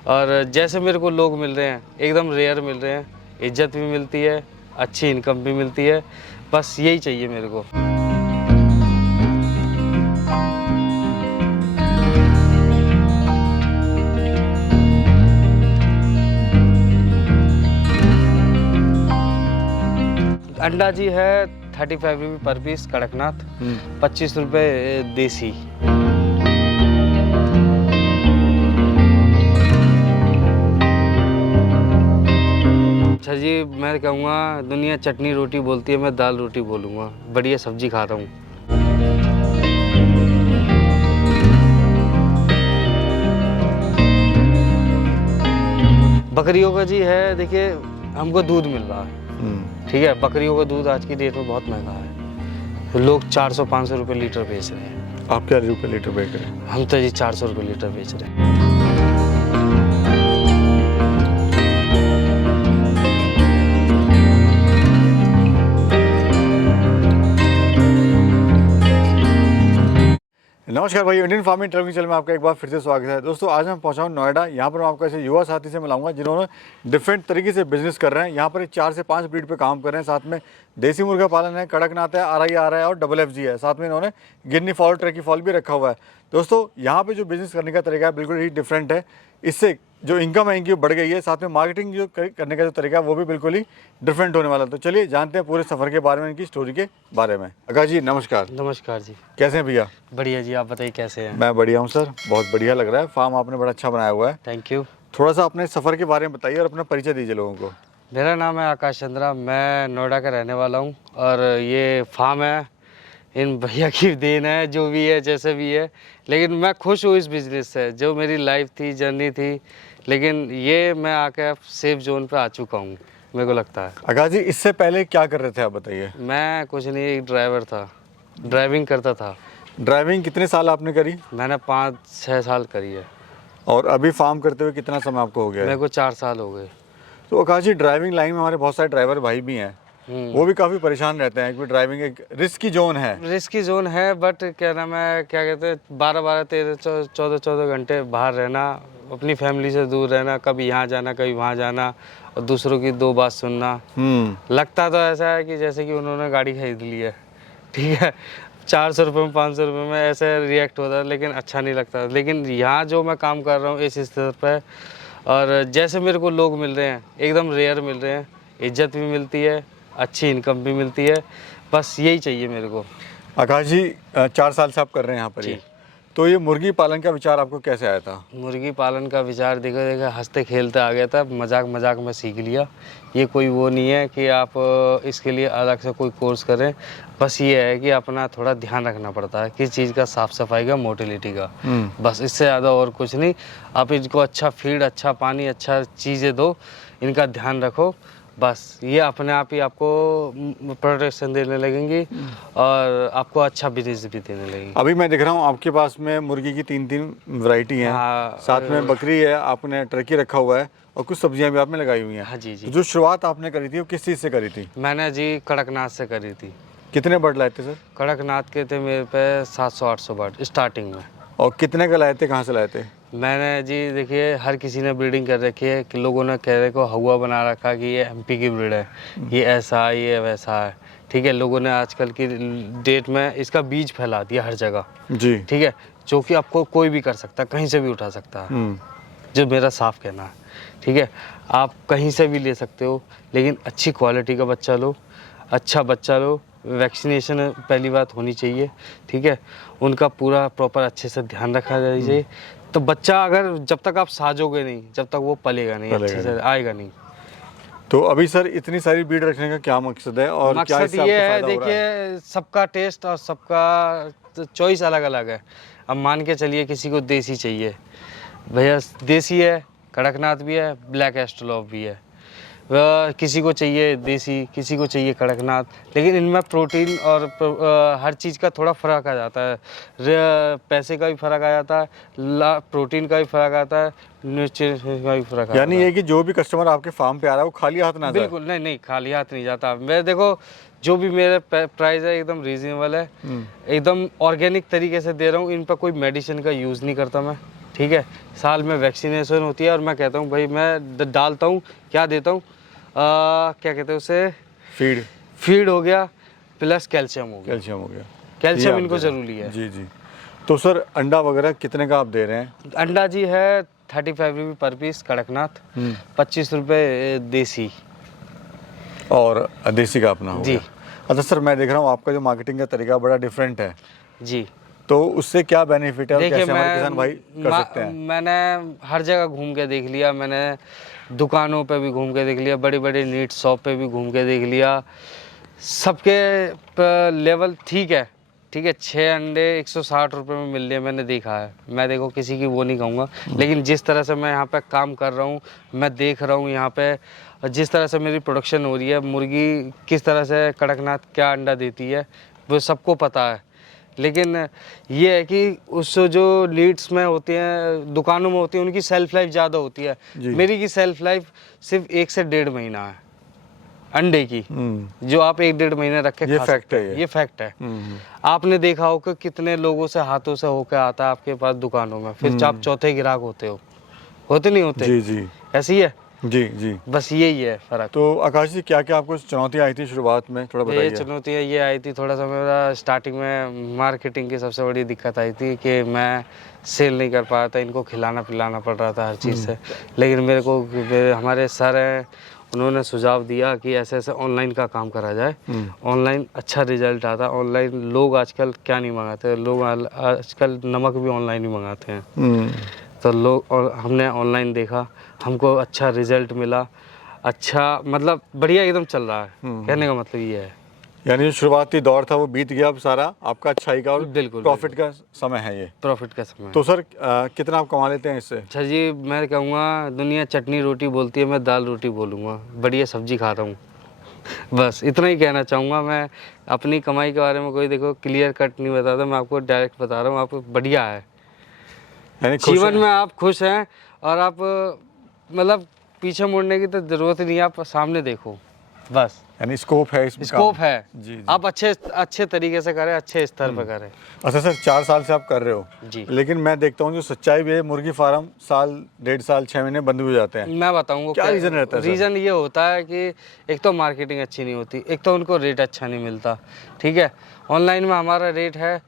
और जैसे मेरे को लोग मिल रहे हैं एकदम रेयर मिल रहे हैं, इज्जत भी मिलती है, अच्छी इनकम भी मिलती है, बस यही चाहिए मेरे को। अंडा जी है 35 रुपये पर पीस कड़कनाथ, 25 रुपये देसी। अच्छा जी, मैं कहूँगा दुनिया चटनी रोटी बोलती है, मैं दाल रोटी बोलूँगा। बढ़िया सब्जी खा रहा हूँ। बकरियों का जी है, देखिए हमको दूध मिल रहा है, ठीक है। बकरियों का दूध आज की डेट में बहुत महंगा है, तो लोग 400-500 रुपये लीटर बेच रहे हैं। आप क्या रुपये लीटर बेच रहे हैं? हम तो जी 400 रुपये लीटर बेच रहे हैं। नमस्कार भाई, इंडियन फार्मिंग ट्रेवलिंग चैनल में आपका एक बार फिर से स्वागत है। दोस्तों आज मैं पहुंचा हूं नोएडा। यहां पर मैं आपको ऐसे युवा साथी से मिलाऊंगा जिन्होंने डिफरेंट तरीके से बिजनेस कर रहे हैं। यहां पर 4 से 5 ब्रीड पे काम कर रहे हैं। साथ में देसी मुर्गा पालन है, कड़कनाथ है, RI है और FFG है। साथ में इन्होंने गिन्नी फॉल, ट्रकी फॉल भी रखा हुआ है। दोस्तों यहाँ पे जो बिजनेस करने का तरीका है बिल्कुल ही डिफरेंट है। इससे जो इनकम है इनकी बढ़ गई है, साथ में मार्केटिंग जो करने का जो तरीका है वो भी बिल्कुल ही डिफरेंट होने वाला है। तो चलिए जानते हैं पूरे सफ़र के बारे में, इनकी स्टोरी के बारे में। आकाश जी नमस्कार। नमस्कार जी। कैसे हैं भैया? बढ़िया जी, आप बताइए कैसे हैं? मैं बढ़िया हूँ सर, बहुत बढ़िया लग रहा है। फार्म आपने बड़ा अच्छा बनाया हुआ है। Thank you. थोड़ा सा अपने सफ़र के बारे में बताइए और अपना परिचय दीजिए लोगों को। मेरा नाम है आकाश चंद्रा, मैं नोएडा का रहने वाला हूँ और ये फार्म है इन भैया की देन है, जो भी है जैसे भी है। लेकिन मैं खुश हूँ इस बिज़नेस से, जो मेरी लाइफ थी, जर्नी थी, लेकिन ये मैं आके सेफ जोन पे आ चुका हूँ, मेरे को लगता है। आकाश जी इससे पहले क्या कर रहे थे आप बताइए? मैं कुछ नहीं, एक ड्राइवर था, ड्राइविंग करता था। ड्राइविंग कितने साल आपने करी? मैंने 5-6 साल करी है। और अभी फार्म करते हुए कितना समय आपको हो गया है? मेरे को 4 साल हो गए। तो आकाश जी ड्राइविंग लाइन में हमारे बहुत सारे ड्राइवर भाई भी हैं, वो भी काफ़ी परेशान रहते हैं क्योंकि ड्राइविंग एक रिस्की जोन है। रिस्की जोन है, बट क्या नाम है, क्या कहते हैं, 12-12, 13, 14 घंटे बाहर रहना, अपनी फैमिली से दूर रहना, कभी यहाँ जाना कभी वहाँ जाना और दूसरों की 2 बात सुनना। लगता तो ऐसा है कि जैसे कि उन्होंने गाड़ी खरीद ली है, ठीक है। 400 रुपये में, 500 रुपये में ऐसे रिएक्ट होता है, लेकिन अच्छा नहीं लगता। लेकिन यहाँ जो मैं काम कर रहा हूँ इस स्तर पर, और जैसे मेरे को लोग मिल रहे हैं एकदम रेयर मिल रहे हैं, इज्जत भी मिलती है, अच्छी इनकम भी मिलती है, बस यही चाहिए मेरे को। आकाश जी 4 साल से आप कर रहे हैं यहाँ पर, तो ये मुर्गी पालन का विचार आपको कैसे आया था? मुर्गी पालन का विचार देखो हंसते खेलते आ गया था, मजाक मजाक में सीख लिया। ये कोई वो नहीं है कि आप इसके लिए अलग से कोई कोर्स करें, बस ये है कि अपना थोड़ा ध्यान रखना पड़ता है किस चीज़ का, साफ़ सफाई का, मोटिलिटी का, बस इससे ज़्यादा और कुछ नहीं। आप इनको अच्छा फीड, अच्छा पानी, अच्छा चीज़ें दो, इनका ध्यान रखो, बस ये अपने आप ही आपको प्रोटेक्शन देने लगेंगी और आपको अच्छा बिजनेस भी देने लगेंगी। अभी मैं देख रहा हूँ आपके पास में मुर्गी की 3-3 वैरायटी हैं। हाँ, साथ में बकरी है, आपने टर्की रखा हुआ है और कुछ सब्जियां भी आपने लगाई हुई हैं। हाँ जी जी। तो जो शुरुआत आपने करी थी वो किस चीज़ से करी थी? मैंने जी कड़कनाथ से करी थी। कितने बर्ड लाए थे सर? कड़कनाथ के थे मेरे पे 700-800 बर्ड स्टार्टिंग में। और कितने का लाए थे, कहाँ से लाए थे? मैंने जी देखिए हर किसी ने ब्रीडिंग कर रखी है कि लोगों ने कह रहे को हवा बना रखा कि ये MP की ब्रीड है, ये ऐसा है, ये वैसा है, ठीक है। लोगों ने आजकल की डेट में इसका बीज फैला दिया हर जगह जी, ठीक है, जो कि आपको कोई भी कर सकता है, कहीं से भी उठा सकता है, जो मेरा साफ कहना है, ठीक है। आप कहीं से भी ले सकते हो, लेकिन अच्छी क्वालिटी का बच्चा लो, अच्छा बच्चा लो। वैक्सीनेशन पहली बात होनी चाहिए, ठीक है। उनका पूरा प्रॉपर अच्छे से ध्यान रखा जाना चाहिए। तो बच्चा अगर जब तक आप साजोगे नहीं, जब तक वो पलेगा नहीं, अच्छे से आएगा नहीं। तो अभी सर इतनी सारी ब्रीड रखने का क्या मकसद है और मकसद क्या इससे ये आपको है, फायदा हो रहा है? देखिए सबका टेस्ट और सबका चॉइस अलग अलग है। अब मान के चलिए किसी को देसी चाहिए, भैया देसी है, कड़कनाथ भी है, ब्लैक एस्ट्रोलॉफ भी है। किसी को चाहिए देसी, किसी को चाहिए कड़कनाथ, लेकिन इनमें प्रोटीन और हर चीज़ का थोड़ा फ़र्क आ जाता है। पैसे का भी फ़र्क आ जाता है, प्रोटीन का भी फ़र्क आता है, न्यूट्रिशन का भी फ़र्क आता है। यानी ये कि जो भी कस्टमर आपके फार्म पे आ रहा है वो खाली हाथ ना जाए? बिल्कुल नहीं, नहीं खाली हाथ नहीं जाता मैं। देखो जो भी मेरे प्राइस है एकदम रीजनेबल है, एकदम ऑर्गेनिक तरीके से दे रहा हूँ। इन पर कोई मेडिसिन का यूज़ नहीं करता मैं, ठीक है, साल में वैक्सीनेशन होती है और मैं कहता हूँ भाई मैं डालता हूँ, क्या देता हूँ, क्या कहते हैं उसे, फीड हो गया प्लस कैल्शियम हो गया। कैल्शियम हो गया, कैल्शियम ये आप इनको दे रहे हैं। ज़रूरी है। जी जी। तो सर अंडा वगैरह कितने का आप दे रहे हैं? अंडा जी है 35 रुपये पर पीस कड़कनाथ, 25 रुपये देसी। और देसी का अपना हो जी। गया। अच्छा सर, मैं देख रहा हूँ आपका जो मार्केटिंग का तरीका बड़ा डिफरेंट है, जी। तो उससे क्या बेनिफिट है और देखिए कैसे हमारे किसान भाई कर सकते हैं? मैंने हर जगह घूम के देख लिया, मैंने दुकानों पे भी घूम के देख लिया, बड़ी बड़ी नीट शॉप पे भी घूम के देख लिया, सबके लेवल ठीक है, ठीक है। 6 अंडे 160 रुपये में मिल रहे हैं, मैंने देखा है। मैं देखो किसी की वो नहीं कहूँगा, लेकिन जिस तरह से मैं यहाँ पे काम कर रहा हूँ, मैं देख रहा हूँ यहाँ पे जिस तरह से मेरी प्रोडक्शन हो रही है, मुर्गी किस तरह से कड़कनाथ क्या अंडा देती है वो सबको पता है। लेकिन ये है कि उस जो नीड्स में होती हैं, दुकानों में होती हैं, उनकी सेल्फ लाइफ ज़्यादा होती है। मेरी की सेल्फ लाइफ सिर्फ 1 से 1.5 महीना है अंडे की, जो आप 1-1.5 महीने रख के ये खा फैक्ट सकते है, हैं। ये फैक्ट है। आपने देखा हो कि कितने लोगों से हाथों से होके आता है आपके पास दुकानों में, फिर आप चौथे ग्राहक होते नहीं होते? जी जी। ऐसी है जी जी। बस यही है फर्क। तो आकाश जी, क्या क्या आपको चुनौती आई थी शुरुआत में, थोड़ा ये बताइए। चुनौतियाँ ये आई थी, थोड़ा सा मेरा स्टार्टिंग में मार्केटिंग की सबसे बड़ी दिक्कत आई थी कि मैं सेल नहीं कर पाया था, इनको खिलाना पिलाना पड़ रहा था हर चीज़ से। लेकिन मेरे को हमारे सर हैं, उन्होंने सुझाव दिया कि ऐसे ऐसे ऑनलाइन का काम करा जाए, ऑनलाइन अच्छा रिजल्ट आता। ऑनलाइन लोग आजकल क्या नहीं मंगाते, लोग आजकल नमक भी ऑनलाइन ही मंगाते हैं। तो लोग, और हमने ऑनलाइन देखा, हमको अच्छा रिजल्ट मिला, अच्छा मतलब बढ़िया एकदम चल रहा है। कहने का मतलब ये है, यानी जो शुरुआती दौर था वो बीत गया, अब सारा आपका अच्छाई का और बिल्कुल प्रॉफिट का समय है ये। प्रॉफिट का समय। तो सर कितना आप कमा लेते हैं इससे? अच्छा जी, मैं कहूँगा दुनिया चटनी रोटी बोलती है, मैं दाल रोटी बोलूँगा, बढ़िया सब्जी खाता हूँ। बस इतना ही कहना चाहूँगा मैं। अपनी कमाई के बारे में कोई देखो क्लियर कट नहीं बताता, मैं आपको डायरेक्ट बता रहा हूँ, आपको बढ़िया है यानी खुश जीवन हैं? में, आप खुश हैं और आप मतलब पीछे मुड़ने की तो ज़रूरत नहीं है, आप सामने देखो बस। यानी स्कोप है इसमें, स्कोप है। जी जी। आप अच्छे तरीके से करें, अच्छे स्तर पर करें। अच्छा सर, 4 साल से आप कर रहे हो जी। लेकिन मैं देखता हूँ जो सच्चाई भी है, मुर्गी फार्म साल 1.5 साल 6 महीने बंद भी हो जाते हैं। मैं बताऊंगा क्या रीज़न रहता है सर? रीज़न ये होता है कि एक तो मार्केटिंग अच्छी नहीं होती, एक तो उनको रेट अच्छा नहीं मिलता। ठीक है, ऑनलाइन में हमारा रेट है,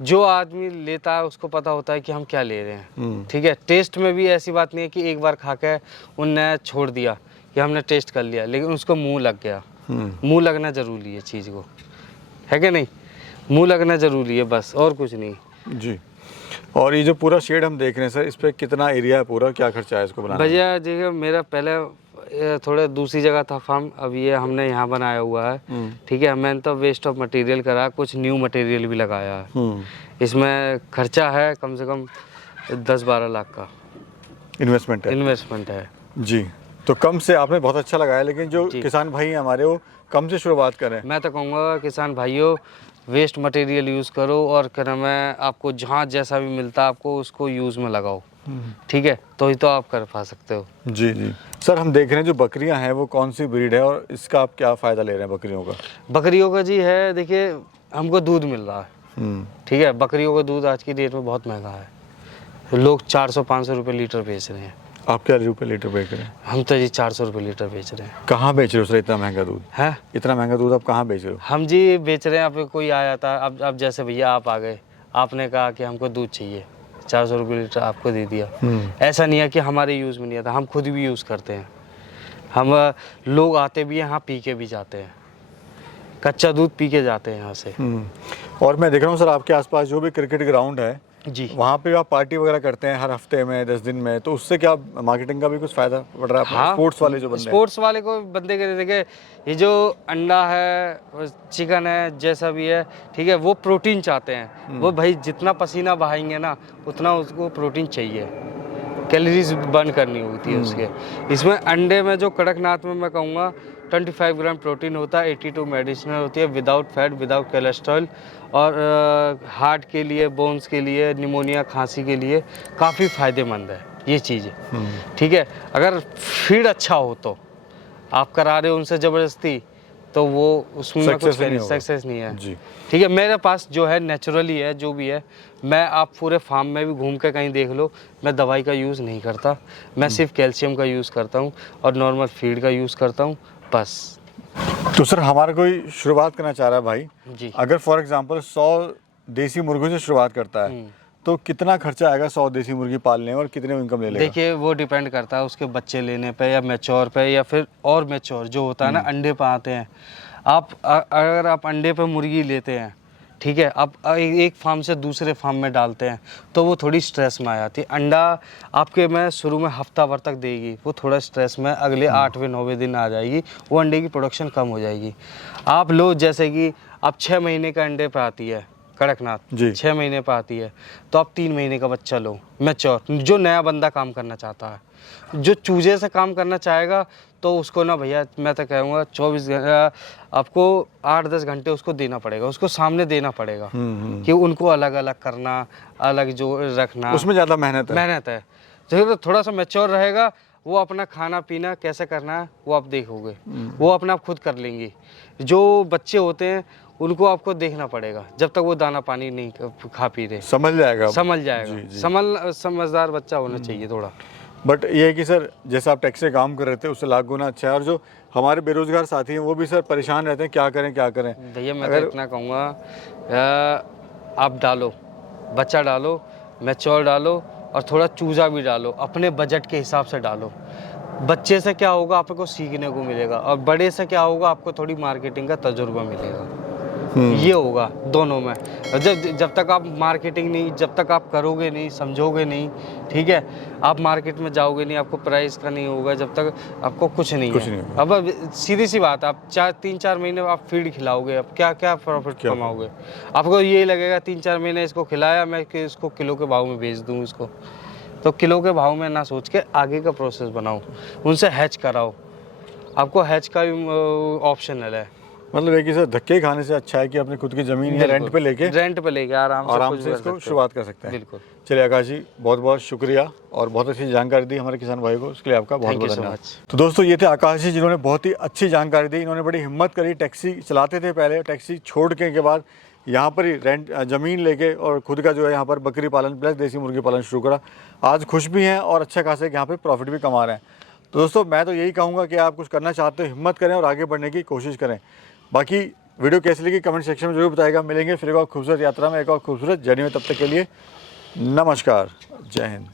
जो आदमी लेता है उसको पता होता है कि हम क्या ले रहे हैं। ठीक है, टेस्ट में भी ऐसी बात नहीं है कि एक बार खा के उनने छोड़ दिया कि हमने टेस्ट कर लिया, लेकिन उसको मुंह लग गया। मुंह लगना ज़रूरी है चीज़ को, है कि नहीं? मुंह लगना ज़रूरी है बस, और कुछ नहीं जी। और ये जो पूरा शेड हम देख रहे हैं सर, इस पे कितना एरिया है पूरा, क्या खर्चा है इसको बनाने में? भैया देखिए, मेरा पहले थोड़ा दूसरी जगह था फार्म, अब ये हमने यहाँ बनाया हुआ है। ठीक है, मैंने तो वेस्ट ऑफ मटेरियल करा, कुछ न्यू मटेरियल भी लगाया है। इसमें खर्चा है कम से कम 10-12 लाख का इन्वेस्टमेंट है। इन्वेस्टमेंट है जी। तो कम से आपने बहुत अच्छा लगाया, लेकिन जो किसान भाई हैं हमारे, वो कम से शुरुआत करें। मैं तो कहूँगा किसान भाइयों, वेस्ट मटेरियल यूज़ करो और क्या नाम है, आपको जहाँ जैसा भी मिलता है आपको उसको यूज़ में लगाओ। ठीक है, तो ही तो आप कर पा सकते हो। जी जी। सर हम देख रहे हैं जो बकरियां हैं वो कौन सी ब्रीड है और इसका आप क्या फ़ायदा ले रहे हैं बकरियों का? बकरियों का जी है, देखिए हमको दूध मिल रहा है। ठीक है, बकरियों का दूध आज की डेट में बहुत महंगा है, लोग 400-500 रुपये लीटर बेच रहे हैं। आप क्या रुपये लीटर बेच रहे हैं? हम तो जी 400 रुपये लीटर बेच रहे हैं। कहाँ बेच रहे हो सर इतना महंगा दूध? हैं? इतना महंगा दूध आप कहाँ बेच रहे हो? हम जी बेच रहे हैं, अब कोई आया था, अब जैसे भैया आप आ गए, आपने कहा कि हमको दूध चाहिए, 400 रुपये लीटर आपको दे दिया। ऐसा नहीं है कि हमारे यूज़ में नहीं आता, हम खुद भी यूज़ करते हैं। हम लोग आते भी हैं यहाँ, पी के भी जाते हैं, कच्चा दूध पी के जाते हैं यहाँ से। और मैं देख रहा हूँ सर आपके आसपास जो भी क्रिकेट ग्राउंड है जी, वहाँ पे आप पार्टी वगैरह करते हैं हर हफ्ते में, 10 दिन में, तो उससे क्या मार्केटिंग का भी कुछ फायदा पड़ रहा है? हाँ, स्पोर्ट्स वाले जो बंदे हैं। स्पोर्ट्स वाले को बंदे के देखे, ये जो अंडा है, चिकन है, जैसा भी है, ठीक है, वो प्रोटीन चाहते हैं। वो भाई जितना पसीना बहाएंगे ना, उतना उसको प्रोटीन चाहिए, कैलोरीज बर्न करनी होती है उसके। इसमें अंडे में जो कड़कनाथ में मैं कहूँगा 25 ग्राम प्रोटीन होता है, 82 मेडिसिनल होती है, विदाउट फैट, विदाउट कोलेस्ट्रॉल, और हार्ट के लिए, बोन्स के लिए, निमोनिया, खांसी के लिए काफ़ी फ़ायदेमंद है ये चीज़। ठीक है, अगर फीड अच्छा हो तो आप करा रहे हो उनसे ज़बरदस्ती, तो वो उसमें मैं कुछ Success नहीं होगा। सक्सेस नहीं है जी। ठीक है। मेरे पास जो है नेचुरली है, जो भी है। मैं आप पूरे फार्म में भी घूम के कहीं देख लो, मैं दवाई का यूज़ नहीं करता। मैं सिर्फ कैल्शियम का यूज़ करता हूँ और नॉर्मल फीड का यूज़ करता हूँ बस। तो सर हमारा कोई शुरुआत करना चाह रहा है भाई, जी। अगर फॉर एग्जांपल 100 देसी मुर्गों से शुरुआत करता है तो कितना खर्चा आएगा 100 देसी मुर्गी पालने में और कितने इनकम ले लेगा? देखिए वो डिपेंड करता है उसके बच्चे लेने पे या मैच्योर पे या फिर और मैच्योर जो होता है ना, अंडे पे आते हैं। अगर आप अंडे पे मुर्गी लेते हैं, ठीक है, आप एक फार्म से दूसरे फार्म में डालते हैं तो वो थोड़ी स्ट्रेस में आ जाती है। अंडा आपके में शुरू में हफ्ता भर तक देगी, वो थोड़ा स्ट्रेस में अगले 8वें 9वें दिन आ जाएगी, वो अंडे की प्रोडक्शन कम हो जाएगी। आप लो जैसे कि आप 6 महीने का अंडे पे आती है कड़कनाथ, जी। 6 महीने पे आती है तो आप 3 महीने का बच्चा लो मैच्योर। जो नया बंदा काम करना चाहता है, जो चूजे से काम करना चाहेगा तो उसको ना भैया मैं तो कहूँगा 24 आपको 8-10 घंटे उसको देना पड़ेगा, उसको सामने देना पड़ेगा कि उनको अलग अलग करना, अलग जो रखना, उसमें ज़्यादा मेहनत है। जब थोड़ा सा मैच्योर रहेगा वो अपना खाना पीना कैसे करना है वो आप देखोगे, वो अपना आप खुद कर लेंगी। जो बच्चे होते हैं उनको आपको देखना पड़ेगा, जब तक वो दाना पानी नहीं खा पी रहे समझ जाएगा। समझदार बच्चा होना चाहिए थोड़ा। बट ये है कि सर जैसे आप टैक्स से काम कर रहे थे उससे लाख गुना अच्छा है, और जो हमारे बेरोजगार साथी हैं वो भी सर परेशान रहते हैं क्या करें क्या करें। भैया मैं तो इतना कहूँगा, आप डालो, बच्चा डालो, मैच्योर डालो और थोड़ा चूजा भी डालो, अपने बजट के हिसाब से डालो। बच्चे से क्या होगा आपको सीखने को मिलेगा और बड़े से क्या होगा आपको थोड़ी मार्केटिंग का तजुर्बा मिलेगा। ये होगा दोनों में। जब तक आप मार्केटिंग नहीं, जब तक आप करोगे नहीं, समझोगे नहीं, ठीक है, आप मार्केट में जाओगे नहीं, आपको प्राइस का नहीं होगा, जब तक आपको कुछ नहीं है। अब सीधी सी बात, आप 3-4 महीने आप फीड खिलाओगे, अब क्या क्या प्रॉफिट कमाओगे? आपको ये लगेगा 3-4 महीने इसको खिलाया मैं कि इसको किलो के भाव में बेच दूँ इसको, तो किलो के भाव में ना सोच के आगे का प्रोसेस बनाओ, उनसे हैच कराओ। आपको हैच का भी ऑप्शनल है। मतलब है कि सर धक्के खाने से अच्छा है कि अपनी खुद की ज़मीन या रेंट पे लेके आराम से इसको शुरुआत कर सकते हैं। बिल्कुल। चलिए आकाश जी बहुत बहुत शुक्रिया और बहुत अच्छी जानकारी दी हमारे किसान भाई को, उसके लिए आपका बहुत बहुत धन्यवाद। तो दोस्तों ये थे आकाश जी जिन्होंने बहुत ही अच्छी जानकारी दी। इन्होंने बड़ी हिम्मत करी, टैक्सी चलाते थे पहले, टैक्सी छोड़ के बाद यहाँ पर ही रेंट ज़मीन लेके और खुद का जो है यहाँ पर बकरी पालन प्लस देसी मुर्गी पालन शुरू करा। आज खुश भी हैं और अच्छा खासा यहाँ पे प्रॉफिट भी कमा रहे हैं। तो दोस्तों मैं तो यही कहूँगा कि आप कुछ करना चाहते हो हिम्मत करें और आगे बढ़ने की कोशिश करें। बाकी वीडियो कैसी लगी कमेंट सेक्शन में जरूर बताएगा। मिलेंगे फिर एक और खूबसूरत यात्रा में, एक और खूबसूरत जर्नी में, तब तक के लिए नमस्कार, जय हिंद।